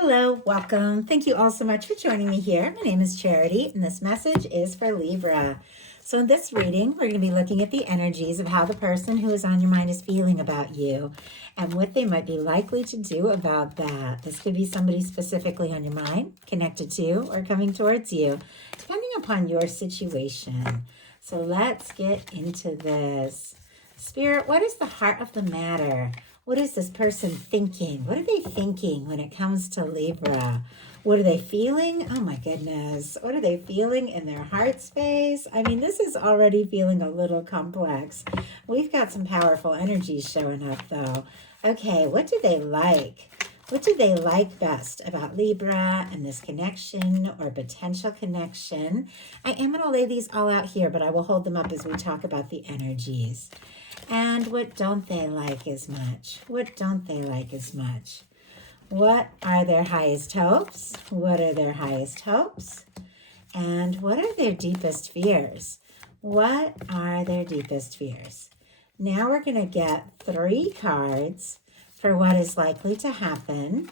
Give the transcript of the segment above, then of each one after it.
Hello, welcome. Thank you all so much for joining me here. My name is Charity, and this message is for Libra. So, in this reading, we're going to be looking at the energies of how the person who is on your mind is feeling about you and what they might be likely to do about that. This could be somebody specifically on your mind, connected to, or coming towards you, depending upon your situation. So, let's get into this. Spirit, what is the heart of the matter? What is this person thinking? What are they thinking when it comes to Libra? What are they feeling? Oh my goodness. What are they feeling in their heart space? I mean, this is already feeling a little complex. We've got some powerful energies showing up though. Okay, what do they like? What do they like best about Libra and this connection or potential connection? I am going to lay these all out here, but I will hold them up as we talk about the energies. And what don't they like as much? What don't they like as much? What are their highest hopes? What are their highest hopes? And what are their deepest fears? What are their deepest fears? Now we're going to get 3 cards for what is likely to happen,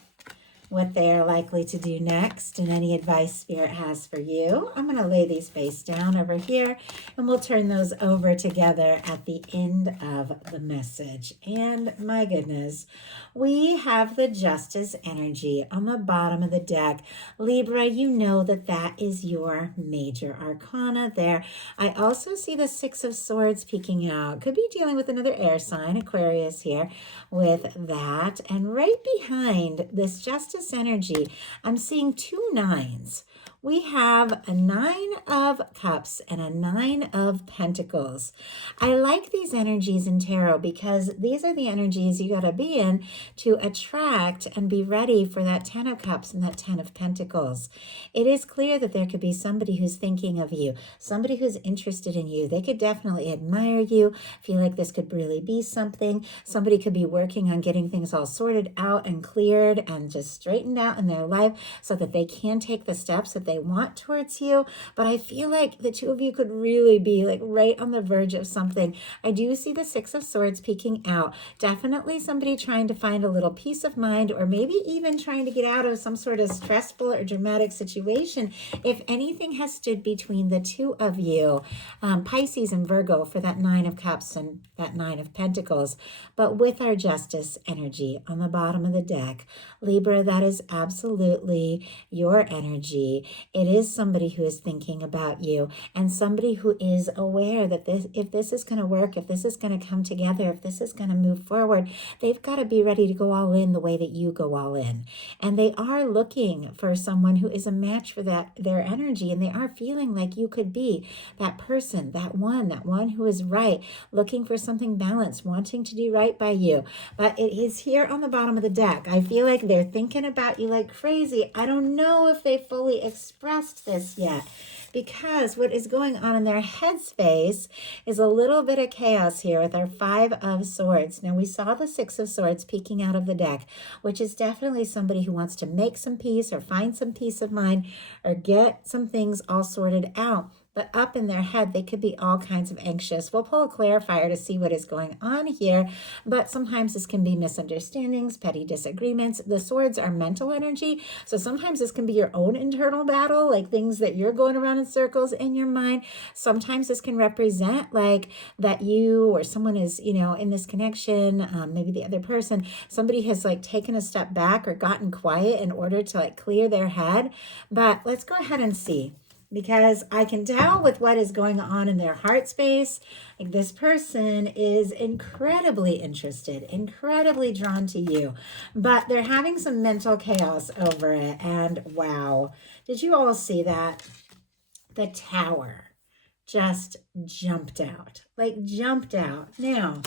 what they are likely to do next, and any advice Spirit has for you. I'm going to lay these face down over here, and we'll turn those over together at the end of the message. And my goodness, we have the Justice energy on the bottom of the deck. Libra, you know that that is your major arcana there. I also see the 6 of Swords peeking out. Could be dealing with another air sign, Aquarius here, with that. And right behind this Justice energy, I'm seeing 2 9s. We have a 9 of Cups and a 9 of Pentacles. I like these energies in tarot because these are the energies you got to be in to attract and be ready for that 10 of Cups and that 10 of Pentacles. It is clear that there could be somebody who's thinking of you, somebody who's interested in you. They could definitely admire you, feel like this could really be something. Somebody could be working on getting things all sorted out and cleared and just straightened out in their life so that they can take the steps that they want towards you. But I feel like the 2 of you could really be like right on the verge of something. I do see the 6 of Swords peeking out. Definitely somebody trying to find a little peace of mind, or maybe even trying to get out of some sort of stressful or dramatic situation. If anything has stood between the 2 of you, Pisces and Virgo for that 9 of Cups and that 9 of Pentacles. But with our Justice energy on the bottom of the deck, Libra, that is absolutely your energy. It is somebody who is thinking about you and somebody who is aware that if this is going to work, if this is going to come together, if this is going to move forward, they've got to be ready to go all in the way that you go all in. And they are looking for someone who is a match for their energy, and they are feeling like you could be that person, that one who is right, looking for something balanced, wanting to do right by you. But it is here on the bottom of the deck. I feel like they're thinking about you like crazy. I don't know if they fully expressed this yet, because what is going on in their headspace is a little bit of chaos here with our 5 of Swords. Now, we saw the 6 of Swords peeking out of the deck, which is definitely somebody who wants to make some peace or find some peace of mind or get some things all sorted out. But up in their head, they could be all kinds of anxious. We'll pull a clarifier to see what is going on here, but sometimes this can be misunderstandings, petty disagreements. The Swords are mental energy, so sometimes this can be your own internal battle, like things that you're going around in circles in your mind. Sometimes this can represent like that you or someone is, in this connection, maybe the other person, somebody has like taken a step back or gotten quiet in order to like clear their head. But let's go ahead and see, because I can tell with what is going on in their heart space, like this person is incredibly interested, incredibly drawn to you, but they're having some mental chaos over it. And wow, did you all see that? The Tower just jumped out. Now,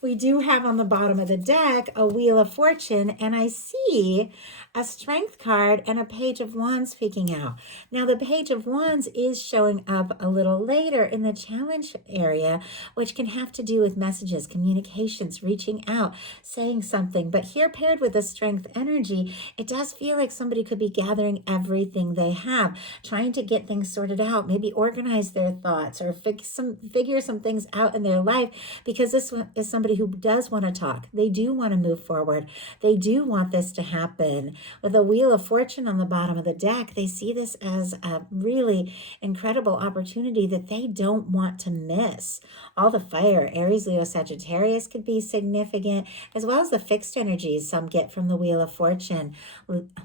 we do have on the bottom of the deck a Wheel of Fortune, and I see a Strength card and a Page of Wands peeking out. Now, the Page of Wands is showing up a little later in the challenge area, which can have to do with messages, communications, reaching out, saying something. But here, paired with the Strength energy, it does feel like somebody could be gathering everything they have, trying to get things sorted out, maybe organize their thoughts or fix figure some things out in their life, because this one is somebody who does want to talk. They do want to move forward. They do want this to happen. With a Wheel of Fortune on the bottom of the deck, they see this as a really incredible opportunity that they don't want to miss. All the fire, Aries, Leo, Sagittarius could be significant, as well as the fixed energies some get from the Wheel of Fortune,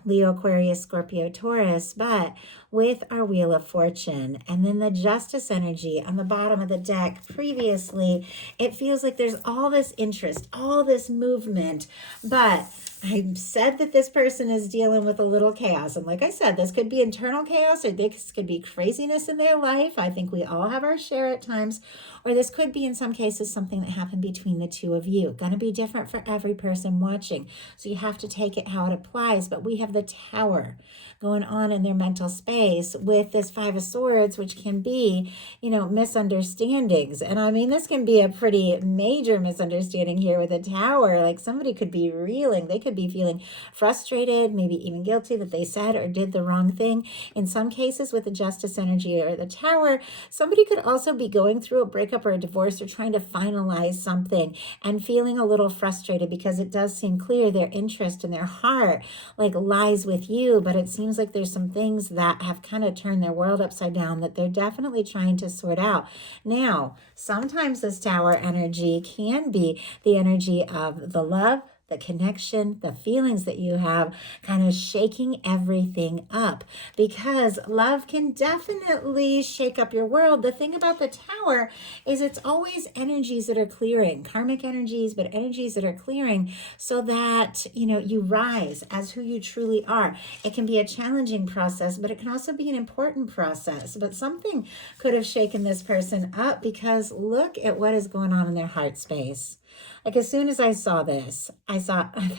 Leo, Aquarius, Scorpio, Taurus. But with our Wheel of Fortune and then the Justice energy on the bottom of the deck previously, it feels like there's all this interest, all this movement, but I said that this person is dealing with a little chaos. And like I said, this could be internal chaos, or this could be craziness in their life. I think we all have our share at times. Or this could be, in some cases, something that happened between the two of you. Going to be different for every person watching. So you have to take it how it applies. But we have the Tower going on in their mental space with this Five of Swords, which can be, misunderstandings. And I mean, this can be a pretty major misunderstanding here with a Tower. Like somebody could be reeling. They could be feeling frustrated, maybe even guilty that they said or did the wrong thing. In some cases with the Justice energy or the Tower, somebody could also be going through a breakup or a divorce or trying to finalize something and feeling a little frustrated, because it does seem clear their interest and their heart like lies with you, but it seems like there's some things that have kind of turned their world upside down that they're definitely trying to sort out. Now, sometimes this Tower energy can be the energy of the love, the connection, the feelings that you have, kind of shaking everything up, because love can definitely shake up your world. The thing about the Tower is it's always energies that are clearing, karmic energies, but energies that are clearing so that, you rise as who you truly are. It can be a challenging process, but it can also be an important process. But something could have shaken this person up, because look at what is going on in their heart space. Like as soon as I saw this, I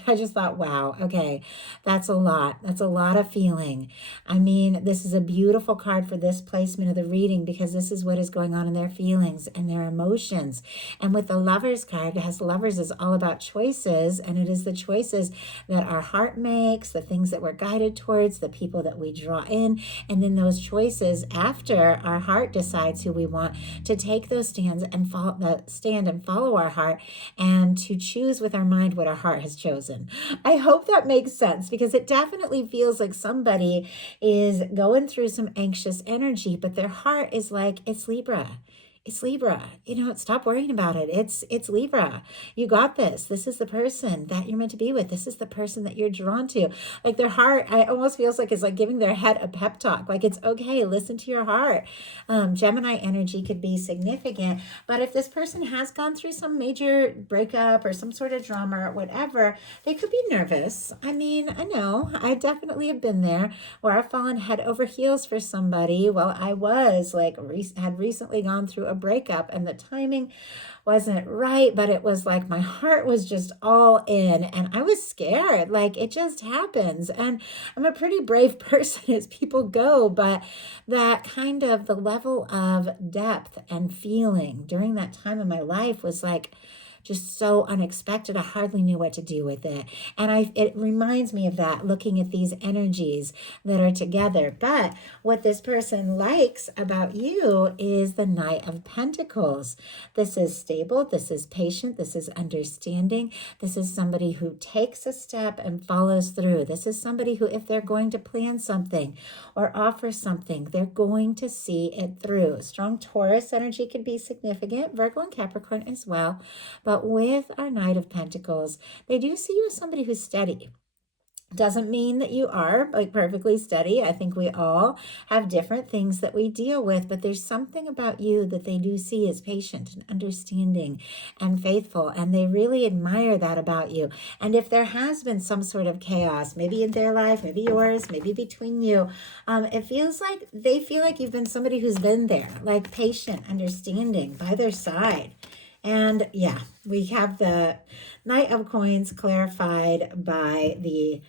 just thought, wow, okay, that's a lot. That's a lot of feeling. I mean, this is a beautiful card for this placement of the reading, because this is what is going on in their feelings and their emotions. And with the Lovers card, because Lovers is all about choices, and it is the choices that our heart makes, the things that we're guided towards, the people that we draw in, and then those choices after our heart decides who we want to take those stands and follow our heart, and to choose with our mind what our heart has chosen. I hope that makes sense, because it definitely feels like somebody is going through some anxious energy, but their heart is like, it's Libra. It's Libra. Stop worrying about it. It's Libra. You got this. This is the person that you're meant to be with. This is the person that you're drawn to. Like their heart, I almost feels like it's like giving their head a pep talk. Like it's okay. Listen to your heart. Gemini energy could be significant. But if this person has gone through some major breakup or some sort of drama or whatever, they could be nervous. I mean, I know. I definitely have been there where I've fallen head over heels for somebody. Well, I was like, had recently gone through a breakup, and the timing wasn't right, but it was like my heart was just all in, and I was scared. Like it just happens, and I'm a pretty brave person as people go, but that kind of the level of depth and feeling during that time in my life was like just so unexpected. I hardly knew what to do with it. And it reminds me of that, looking at these energies that are together. But what this person likes about you is the Knight of Pentacles. This is stable. This is patient. This is understanding. This is somebody who takes a step and follows through. This is somebody who, if they're going to plan something or offer something, they're going to see it through. Strong Taurus energy could be significant. Virgo and Capricorn as well. But with our Knight of Pentacles, they do see you as somebody who's steady. Doesn't mean that you are like perfectly steady. I think we all have different things that we deal with, but there's something about you that they do see as patient and understanding and faithful, and they really admire that about you. And if there has been some sort of chaos, maybe in their life, maybe yours, maybe between you, it feels like they feel like you've been somebody who's been there, like patient, understanding, by their side. And yeah, we have the Knight of Coins clarified by the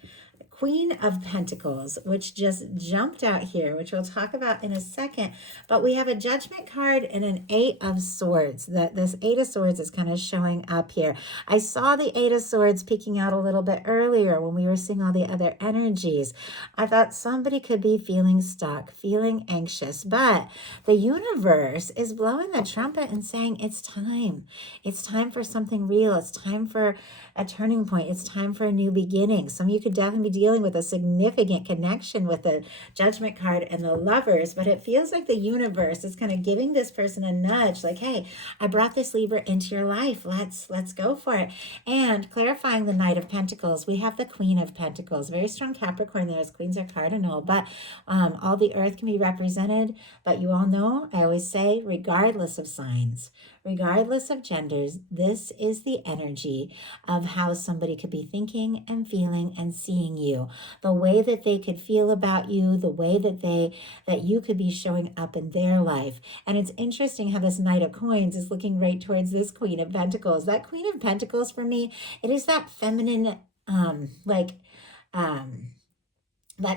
Queen of Pentacles, which just jumped out here, which we'll talk about in a second. But we have a Judgment card and an Eight of Swords. This Eight of Swords is kind of showing up here. I saw the Eight of Swords peeking out a little bit earlier when we were seeing all the other energies. I thought somebody could be feeling stuck, feeling anxious, but the universe is blowing the trumpet and saying it's time. It's time for something real. It's time for a turning point. It's time for a new beginning. Some of you could definitely be dealing with a significant connection with the Judgment card and the Lovers, but it feels like the universe is kind of giving this person a nudge, like, hey, I brought this Libra into your life. Let's go for it. And clarifying the Knight of Pentacles, we have the Queen of Pentacles. Very strong Capricorn there, as queens are cardinal, but all the earth can be represented. But you all know, I always say, regardless of signs, regardless of genders, this is the energy of how somebody could be thinking and feeling and seeing you. The way that they could feel about you, the way that you could be showing up in their life. And it's interesting how this Knight of Coins is looking right towards this Queen of Pentacles. That Queen of Pentacles, for me, it is that feminine, that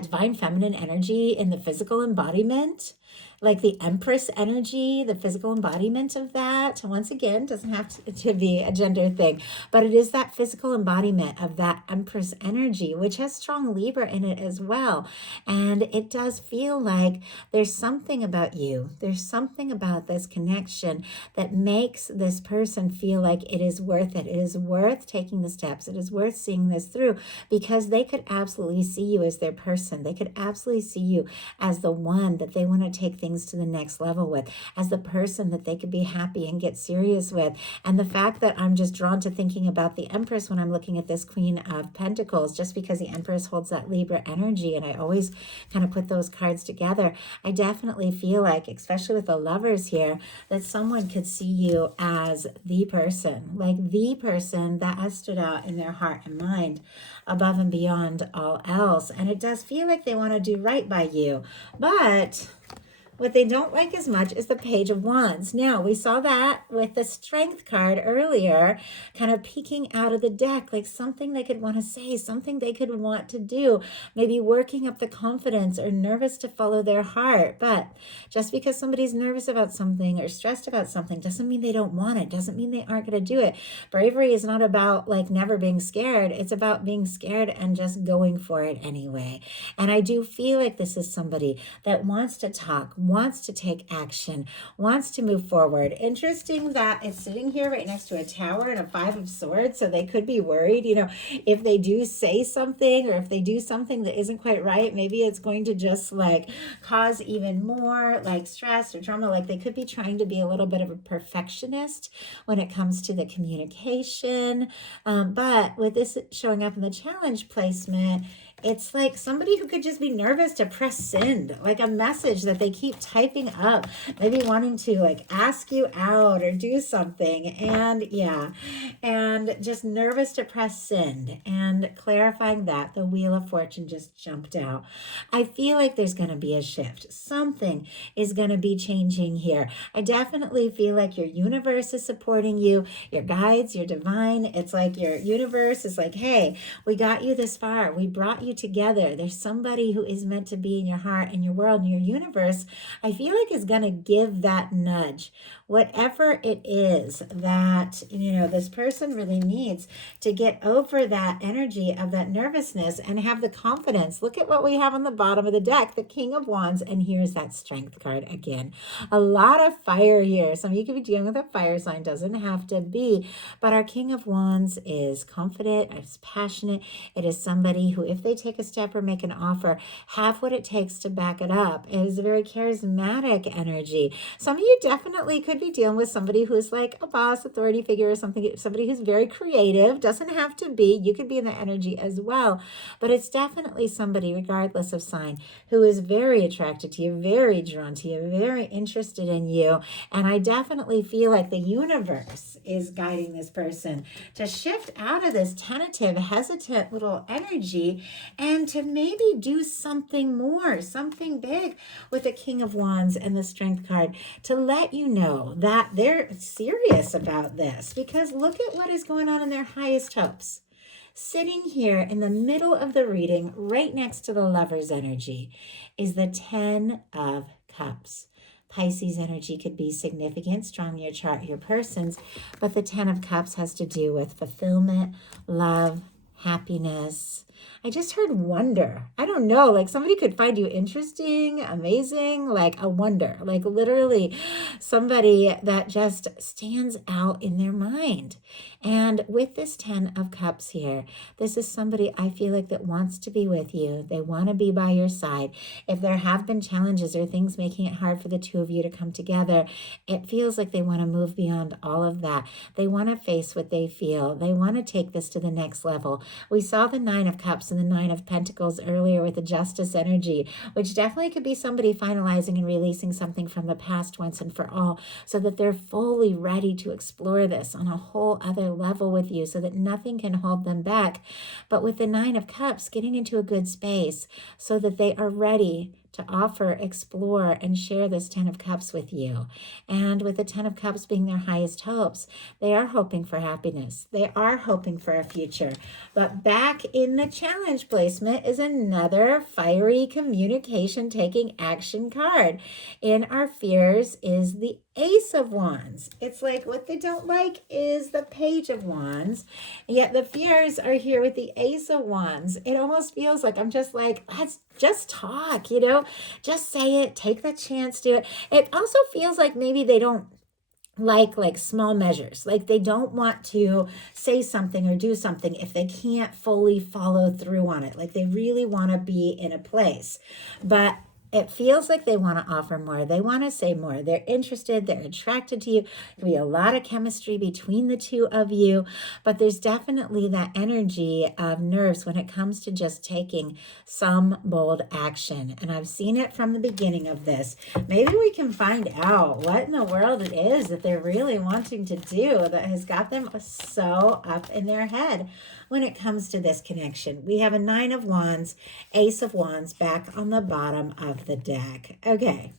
divine feminine energy in the physical embodiment, like the Empress energy, the physical embodiment of that. Once again, doesn't have to be a gender thing, but it is that physical embodiment of that Empress energy, which has strong Libra in it as well. And it does feel like there's something about you. There's something about this connection that makes this person feel like it is worth it. It is worth taking the steps. It is worth seeing this through, because they could absolutely see you as their person. They could absolutely see you as the one that they want to take things to the next level with, as the person that they could be happy and get serious with. And the fact that I'm just drawn to thinking about the Empress when I'm looking at this Queen of Pentacles, just because the Empress holds that Libra energy, and I always kind of put those cards together, I definitely feel like, especially with the Lovers here, that someone could see you as the person, like the person that has stood out in their heart and mind above and beyond all else. And it does feel like they want to do right by you, but what they don't like as much is the Page of Wands. Now, we saw that with the Strength card earlier, kind of peeking out of the deck, like something they could want to say, something they could want to do, maybe working up the confidence or nervous to follow their heart. But just because somebody's nervous about something or stressed about something doesn't mean they don't want it, doesn't mean they aren't going to do it. Bravery is not about like never being scared. It's about being scared and just going for it anyway. And I do feel like this is somebody that wants to talk, wants to take action, wants to move forward. Interesting that it's sitting here right next to a tower and a Five of Swords, so they could be worried, if they do say something, or if they do something that isn't quite right, maybe it's going to just like cause even more like stress or drama. Like they could be trying to be a little bit of a perfectionist when it comes to the communication. But with this showing up in the challenge placement, it's like somebody who could just be nervous to press send, like a message that they keep typing up, maybe wanting to like ask you out or do something. And just nervous to press send. And clarifying that, the Wheel of Fortune just jumped out. I feel like there's going to be a shift. Something is going to be changing here. I definitely feel like your universe is supporting you, your guides, your divine. It's like your universe is like, hey, we got you this far. We brought you together. There's somebody who is meant to be in your heart and your world and your universe. I feel like is going to give that nudge, whatever it is that, this person really needs to get over that energy of that nervousness and have the confidence. Look at what we have on the bottom of the deck, the King of Wands, and here's that Strength card again. A lot of fire here. Some of you could be dealing with a fire sign, doesn't have to be, but our King of Wands is confident, is passionate. It is somebody who, if they take a step or make an offer, have what it takes to back it up. It is a very charismatic energy. Some of you definitely could be dealing with somebody who's like a boss, authority figure or something, somebody who's very creative. Doesn't have to be. You could be in the energy as well. But it's definitely somebody, regardless of sign, who is very attracted to you, very drawn to you, very interested in you. And I definitely feel like the universe is guiding this person to shift out of this tentative, hesitant little energy and to maybe do something more, something big with the King of Wands and the Strength card, to let you know that they're serious about this. Because look at what is going on in their highest hopes. Sitting here in the middle of the reading, right next to the Lover's energy, is the 10 of Cups. Pisces energy could be significant, strong in your chart, your person's, but the 10 of Cups has to do with fulfillment, love, happiness. I just heard wonder. I don't know, like somebody could find you interesting, amazing, like a wonder, like literally somebody that just stands out in their mind. And with this 10 of Cups here, this is somebody I feel like that wants to be with you. They want to be by your side. If there have been challenges or things making it hard for the two of you to come together, it feels like they want to move beyond all of that. They want to face what they feel. They want to take this to the next level. We saw the 9 of Cups and the 9 of Pentacles earlier with the Justice energy, which definitely could be somebody finalizing and releasing something from the past once and for all, so that they're fully ready to explore this on a whole other level with you, so that nothing can hold them back. But with the 9 of Cups, getting into a good space so that they are ready to offer, explore, and share this 10 of Cups with you. And with the 10 of Cups being their highest hopes, they are hoping for happiness. They are hoping for a future. But back in the challenge placement is another fiery communication taking action card. In our fears is the Ace of Wands. It's like what they don't like is the Page of Wands, yet the fears are here with the Ace of Wands. It almost feels like I'm just like, let's just talk, just say it, take the chance, do it. It also feels like maybe they don't like small measures, like they don't want to say something or do something if they can't fully follow through on it. Like they really want to be in a place, but it feels like they want to offer more. They want to say more. They're interested. They're attracted to you. There can be a lot of chemistry between the two of you, but there's definitely that energy of nerves when it comes to just taking some bold action. And I've seen it from the beginning of this. Maybe we can find out what in the world it is that they're really wanting to do that has got them so up in their head when it comes to this connection. We have a 9 of Wands, Ace of Wands back on the bottom of the deck. Okay.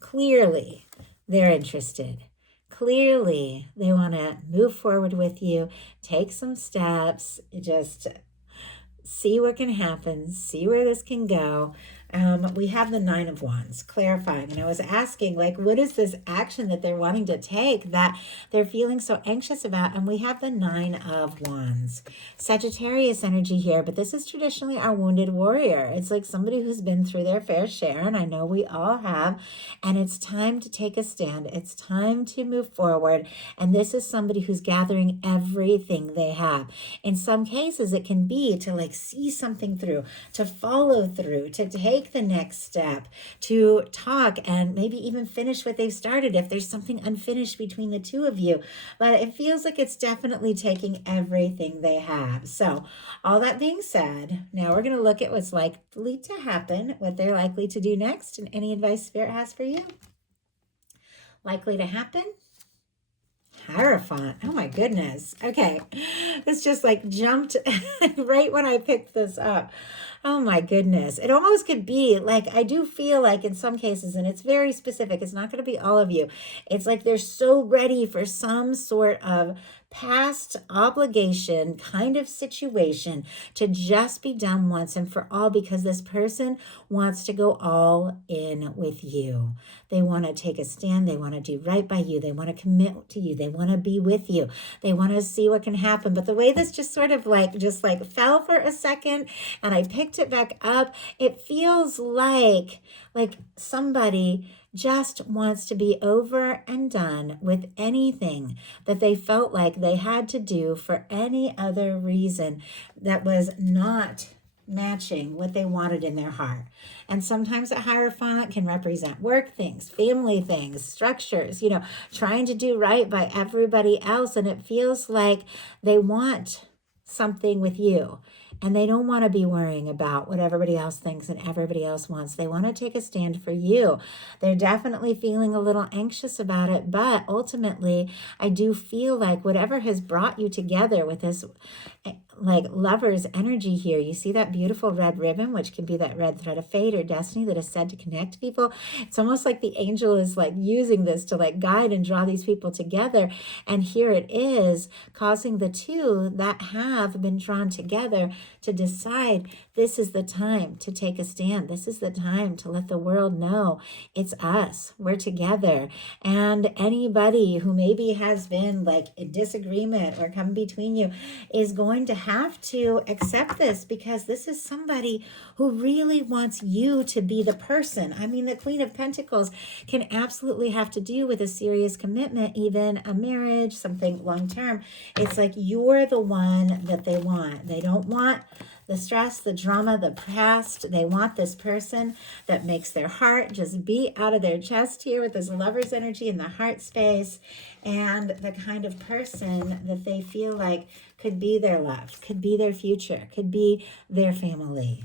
Clearly, they're interested. Clearly, they want to move forward with you, take some steps, just see what can happen, see where this can go. We have the 9 of Wands, clarifying. And I was asking, like, what is this action that they're wanting to take that they're feeling so anxious about? And we have the 9 of Wands. Sagittarius energy here, but this is traditionally our wounded warrior. It's like somebody who's been through their fair share, and I know we all have. And it's time to take a stand. It's time to move forward. And this is somebody who's gathering everything they have. In some cases, it can be to like see something through, to follow through, to take the next step, to talk and maybe even finish what they've started if there's something unfinished between the two of you. But it feels like it's definitely taking everything they have. So all that being said, now we're going to look at what's likely to happen, what they're likely to do next, and any advice Spirit has for you. Likely to happen. Hierophant. Oh my goodness. Okay. This just like jumped right when I picked this up. Oh my goodness. It almost could be like, I do feel like in some cases, and it's very specific, it's not going to be all of you. It's like they're so ready for some sort of past obligation kind of situation to just be done once and for all, because this person wants to go all in with you. They want to take a stand. They want to do right by you. They want to commit to you. They want to be with you. They want to see what can happen. But the way this just sort of just fell for a second and I picked it back up, it feels like somebody just wants to be over and done with anything that they felt like they had to do for any other reason that was not matching what they wanted in their heart. And sometimes a Hierophant can represent work things, family things, structures, trying to do right by everybody else. And it feels like they want something with you. And they don't want to be worrying about what everybody else thinks and everybody else wants. They want to take a stand for you. They're definitely feeling a little anxious about it. But ultimately, I do feel like whatever has brought you together with this like lover's energy here. You see that beautiful red ribbon, which can be that red thread of fate or destiny that is said to connect people. It's almost like the angel is like using this to like guide and draw these people together. And here it is, causing the two that have been drawn together to decide this is the time to take a stand. This is the time to let the world know it's us. We're together. And anybody who maybe has been like a disagreement or come between you is going to have to accept this, because this is somebody who really wants you to be the person. I mean, the Queen of Pentacles can absolutely have to do with a serious commitment, even a marriage, something long term. It's like you're the one that they want. They don't want the stress, the drama, the past. They want this person that makes their heart just beat out of their chest here with this lover's energy in the heart space, and the kind of person that they feel like could be their love, could be their future, could be their family.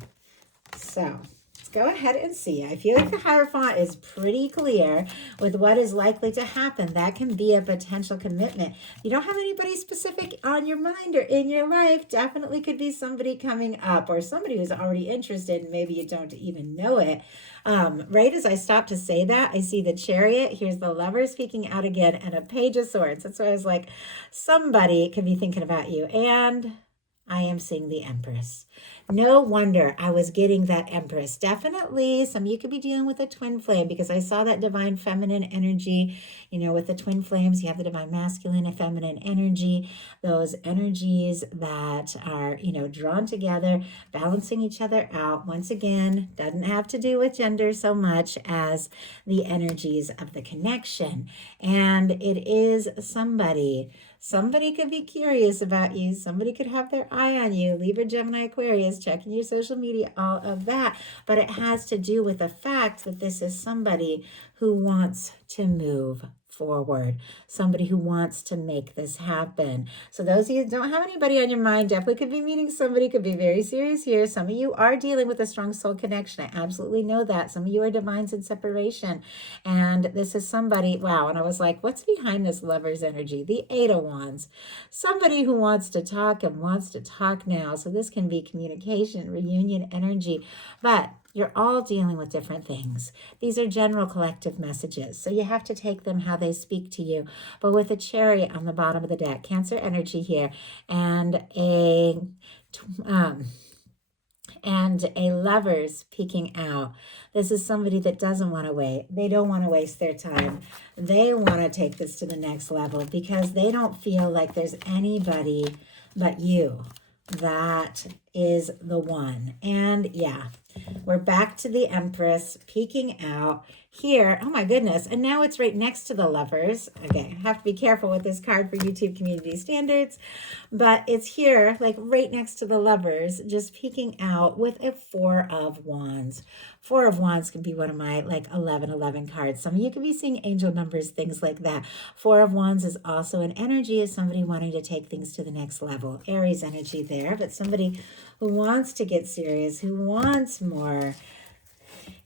So let's go ahead and see. I feel like the Hierophant is pretty clear with what is likely to happen. That can be a potential commitment. You don't have anybody specific on your mind or in your life. Definitely could be somebody coming up or somebody who's already interested and maybe you don't even know it. Right as I stop to say that, I see the Chariot. Here's the Lovers speaking out again and a Page of Swords. That's why I was like, somebody could be thinking about you. And I am seeing the Empress. No wonder I was getting that Empress. Definitely some of you could be dealing with a twin flame, because I saw that divine feminine energy. You know, with the twin flames, you have the divine masculine and feminine energy. Those energies that are, you know, drawn together, balancing each other out. Once again, doesn't have to do with gender so much as the energies of the connection. And it is somebody. Somebody could be curious about you. Somebody could have their eye on you. Libra, Gemini, Aquarius, checking your social media, all of that. But it has to do with the fact that this is somebody who wants to move forward, somebody who wants to make this happen. So those of you that don't have anybody on your mind, definitely could be meeting somebody, could be very serious here. Some of you are dealing with a strong soul connection. I absolutely know that. Some of you are divines in separation. And this is somebody, wow. And I was like, what's behind this Lover's energy? The Eight of Wands. Somebody who wants to talk and wants to talk now. So this can be communication, reunion energy. But you're all dealing with different things. These are general collective messages, so you have to take them how they speak to you. But with a Chariot on the bottom of the deck, Cancer energy here, and a Lovers peeking out. This is somebody that doesn't want to wait. They don't want to waste their time. They want to take this to the next level because they don't feel like there's anybody but you that is the one. And yeah, we're back to the Empress peeking out here. Oh my goodness. And now it's right next to the Lovers. Okay, I have to be careful with this card for YouTube community standards, but it's here, like right next to the Lovers, just peeking out with a Four of Wands. Four of Wands can be one of my like 11 cards. Some of you could be seeing angel numbers, things like that. Four of Wands is also an energy of somebody wanting to take things to the next level. Aries energy there, but somebody who wants to get serious, who wants more.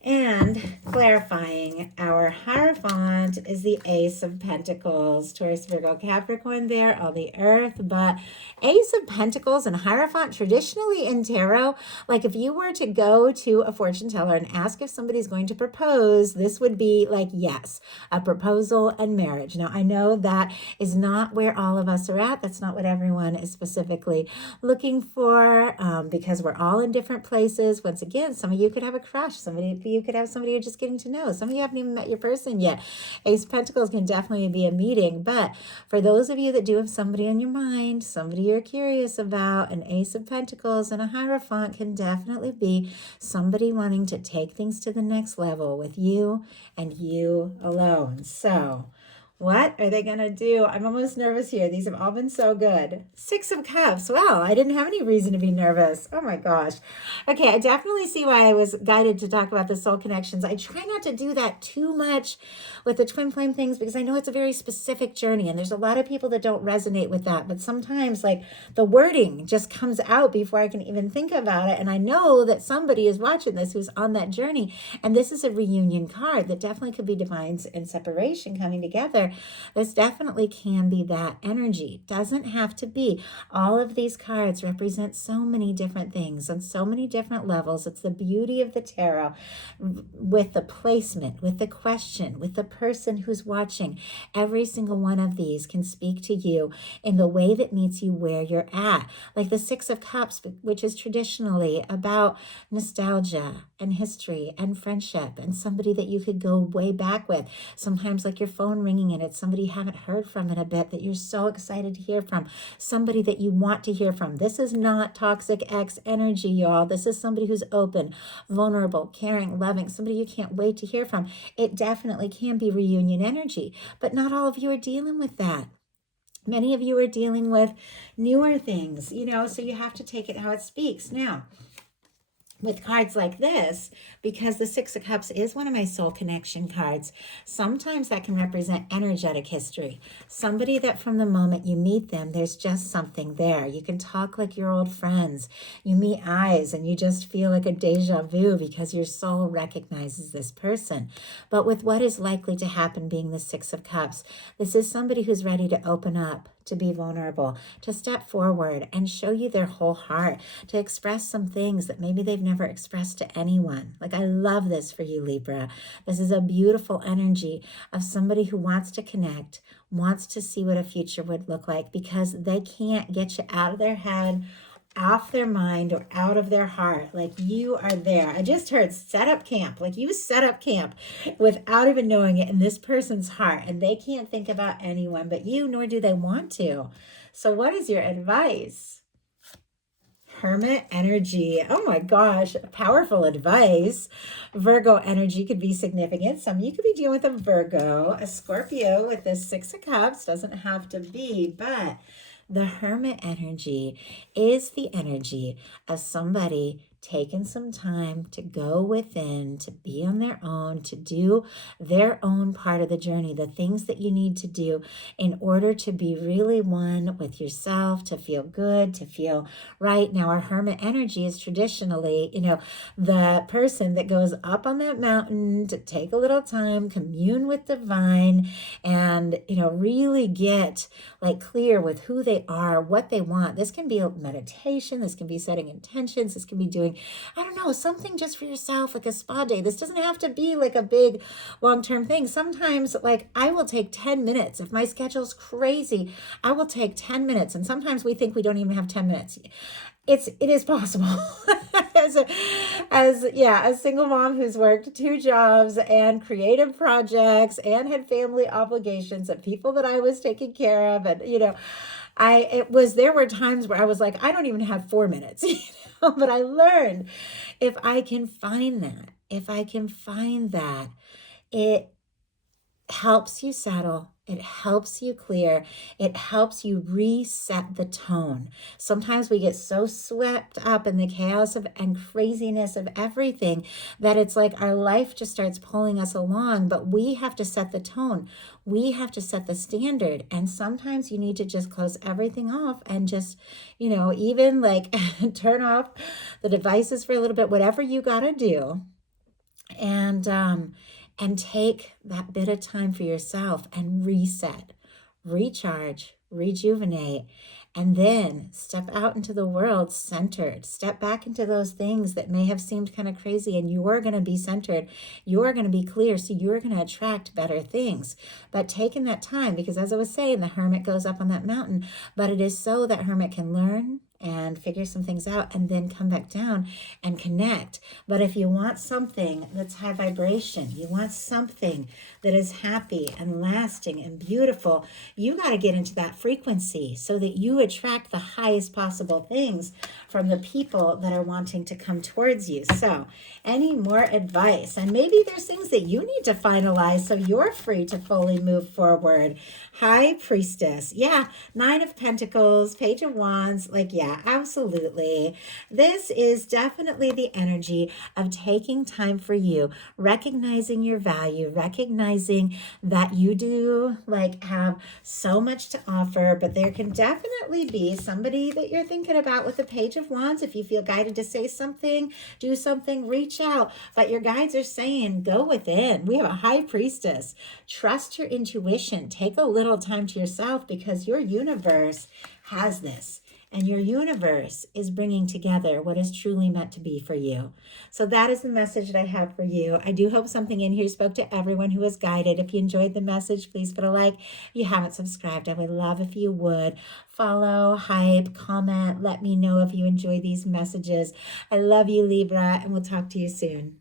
And clarifying, our Hierophant is the Ace of Pentacles. Taurus, Virgo, Capricorn there, all the earth. But Ace of Pentacles and Hierophant, traditionally in tarot, like if you were to go to a fortune teller and ask if somebody's going to propose, this would be like, yes, a proposal and marriage. Now, I know that is not where all of us are at. That's not what everyone is specifically looking for, because we're all in different places. Once again, some of you could have a crush. Somebody you could have somebody you're just getting to know. Some of you haven't even met your person yet. Ace of Pentacles can definitely be a meeting, but for those of you that do have somebody on your mind, somebody you're curious about, an Ace of Pentacles and a Hierophant can definitely be somebody wanting to take things to the next level with you and you alone. So what are they going to do? I'm almost nervous here. These have all been so good. Six of Cups. Wow, I didn't have any reason to be nervous. Oh my gosh. Okay, I definitely see why I was guided to talk about the soul connections. I try not to do that too much with the twin flame things because I know it's a very specific journey and there's a lot of people that don't resonate with that. But sometimes like the wording just comes out before I can even think about it. And I know that somebody is watching this who's on that journey. And this is a reunion card that definitely could be divines in separation coming together. here, this definitely can be that energy. Doesn't have to be. All of these cards represent so many different things on so many different levels. It's the beauty of the tarot, with the placement, with the question, with the person who's watching. Every single one of these can speak to you in the way that meets you where you're at. Like the Six of Cups, which is traditionally about nostalgia and history and friendship and somebody that you could go way back with. Sometimes like your phone ringing and it's somebody you haven't heard from in a bit that you're so excited to hear from, somebody that you want to hear from. This is not toxic ex energy, y'all. This is somebody who's open, vulnerable, caring, loving, somebody you can't wait to hear from. It definitely can be reunion energy, but not all of you are dealing with that. Many of you are dealing with newer things, so you have to take it how it speaks. Now, with cards like this, because the Six of Cups is one of my soul connection cards, sometimes that can represent energetic history. Somebody that from the moment you meet them, there's just something there. You can talk like your old friends. You meet eyes and you just feel like a deja vu because your soul recognizes this person. But with what is likely to happen being the Six of Cups, this is somebody who's ready to open up, to be vulnerable, to step forward and show you their whole heart, to express some things that maybe they've never expressed to anyone. Like, I love this for you, Libra. This is a beautiful energy of somebody who wants to connect, wants to see what a future would look like, because they can't get you out of their head, off their mind, or out of their heart. Like, you are there. I just heard set up camp. Like, you set up camp without even knowing it in this person's heart, and they can't think about anyone but you, nor do they want to. So what is your advice? Hermit energy. Oh my gosh, powerful advice. Virgo energy could be significant. Some of you could be dealing with a Virgo, a Scorpio with this Six of Cups. Doesn't have to be, but the Hermit energy is the energy of somebody taking some time to go within, to be on their own, to do their own part of the journey, the things that you need to do in order to be really one with yourself, to feel good, to feel right. Now, our Hermit energy is traditionally, the person that goes up on that mountain to take a little time, commune with divine, and, really get like clear with who they are, what they want. This can be a meditation. This can be setting intentions. This can be doing, I don't know, something just for yourself, like a spa day. This doesn't have to be like a big long-term thing. Sometimes, like, I will take 10 minutes. If my schedule's crazy, I will take 10 minutes. And sometimes we think we don't even have 10 minutes. It is possible. as a single mom who's worked 2 jobs and creative projects and had family obligations and people that I was taking care of, and there were times where I was like, I don't even have 4 minutes, but I learned if I can find that, it helps you settle. It helps you clear. It helps you reset the tone. Sometimes we get so swept up in the chaos and craziness of everything that it's like our life just starts pulling us along, but we have to set the tone. We have to set the standard. And sometimes you need to just close everything off and just, even like turn off the devices for a little bit, whatever you got to do. And take that bit of time for yourself and reset, recharge, rejuvenate, and then step out into the world centered. Step back into those things that may have seemed kind of crazy, and you're going to be centered. You're going to be clear, so you're going to attract better things. But taking that time, because as I was saying, the hermit goes up on that mountain, but it is so that hermit can learn and figure some things out and then come back down and connect. But if you want something that's high vibration, you want something that is happy and lasting and beautiful, you got to get into that frequency so that you attract the highest possible things from the people that are wanting to come towards you. So any more advice? And maybe there's things that you need to finalize so you're free to fully move forward. High Priestess. Yeah. 9 of Pentacles, Page of Wands. Absolutely. This is definitely the energy of taking time for you, recognizing your value, recognizing that you do have so much to offer, but there can definitely be somebody that you're thinking about with the Page of of Wands, if you feel guided to say something, do something, reach out. But your guides are saying, go within. We have a high priestess. Trust your intuition. Take a little time to yourself because your universe has this. And your universe is bringing together what is truly meant to be for you. So that is the message that I have for you. I do hope something in here spoke to everyone who was guided. If you enjoyed the message, please put a like. If you haven't subscribed, I would love if you would. Follow, hype, comment. Let me know if you enjoy these messages. I love you, Libra, and we'll talk to you soon.